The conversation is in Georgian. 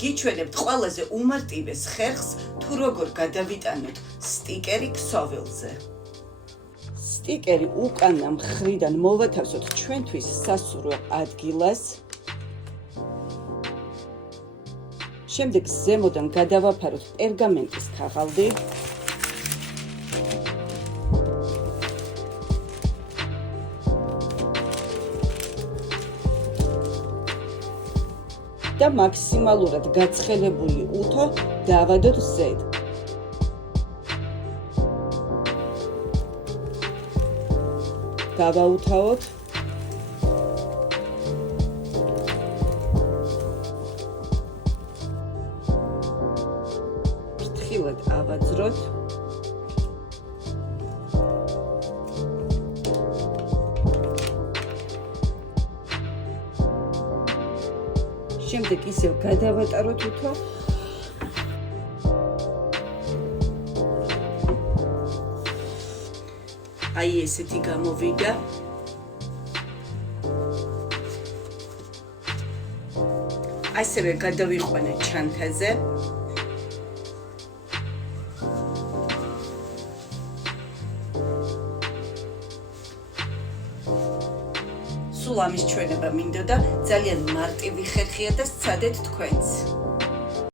გიჩვენებთ ყველაზე უმარტივეს ხერხს თუ როგორ გადავიტანოთ სტიკერი ქსოვილზე. სტიკერი უკანა მხრიდან მოვათავსოთ ჩვენთვის სასურველ ადგილას. შემდეგ ზემოდან გადავაფაროთ პერგამენტის ქაღალდი. და მაქსიმალურად გაცხელებული უთო დავადოთ ზედ. გავაუთავოთ. ფრთხილად ავაძროთ. შემდეგ ისევ გადავატაროთ უთო. აი ესეთი გამოვიდა. ასევე გადავიყვანე ჩანთაზე. სულ ამის ჩვენება მინდოდა, ძალიან მარტივი ხერხია და სცადეთ თქვენც.